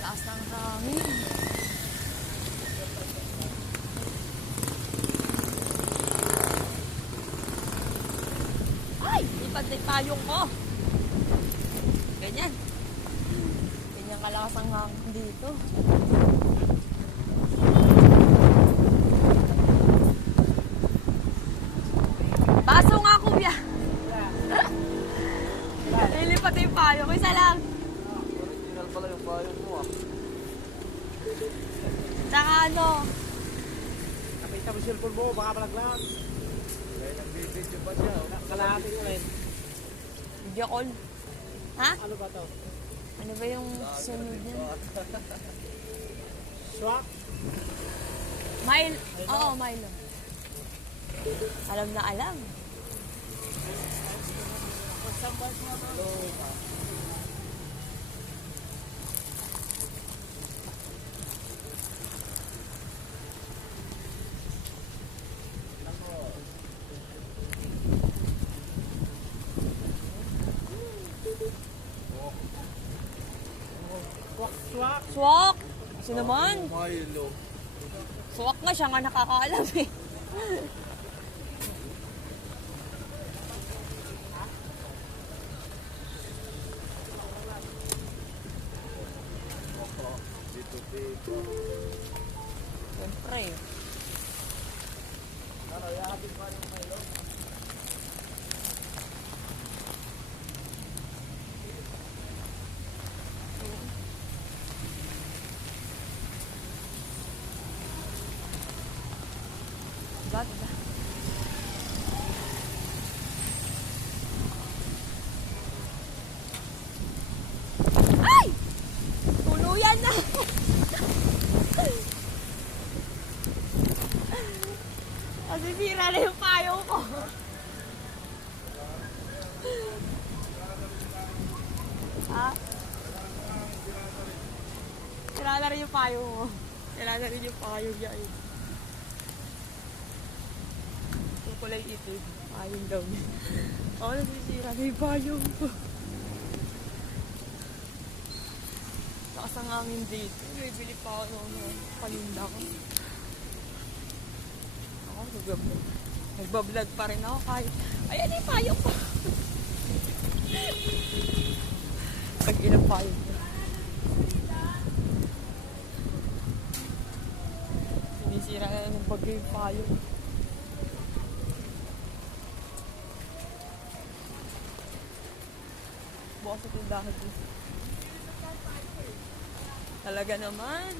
Taas ng hangin. Ay! Lipad na yung payong ko. Ganyan. Ganyan kalakas ang hangin dito. Baso nga, kuya. Lilipad na yung payong ko. Isa lang. Original pala yung payong mo ah. Tsaka ano, Nakita mo cellphone mo, baka malaglag. Kaya nagbibidyo pa siya. Kalahati nyo rin. video call. Ha? Ano ba to? Ano ba yung sunod niya? Swak? Mile. Oo, Milo. Alam na alam. Swak, swak. Swak! Kasi naman. Milo. Swak nga, siya nga nakakaalam eh. Dito. Siyempre. Ano, yahabig pa yung Milo? Ganda. Ay! Tuluyan na! Masisira na yung payong ko. Ha? Sira na rin yung payong mo. Sira na rin yung payong niya eh. Yung kulay itim. Payong daw niya. Oo, nasisira na yung payong ko. Lakas ang hangin dito. Bibili pa ako ng paninda ko. Ako, nagbablog pa rin ako kahit, ayan yung payong ko. Pag ilang payong ko. Sinisira na ng bagay yung payong. Bukas sa tindahan ko. Talaga naman.